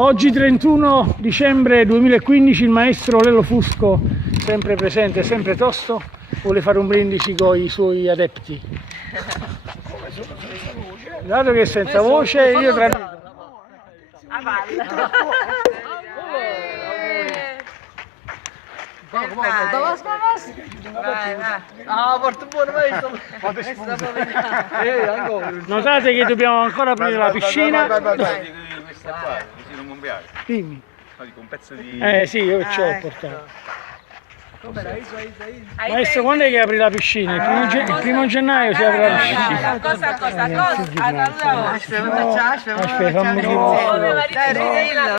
Oggi 31 dicembre 2015 il maestro Lello Fusco, sempre presente, sempre tosto, vuole fare un brindisi con i suoi adepti. Dato che è senza voce, io tra... A valle. Notate che dobbiamo ancora aprire la piscina. Questa qua, così non bombeare. Dimmi. No, dico un pezzo di... Sì, io ci ho portato. Maestro, quando è che apri la piscina? Il primo gennaio si apre la piscina. Cosa? Aspetta, fammi dire.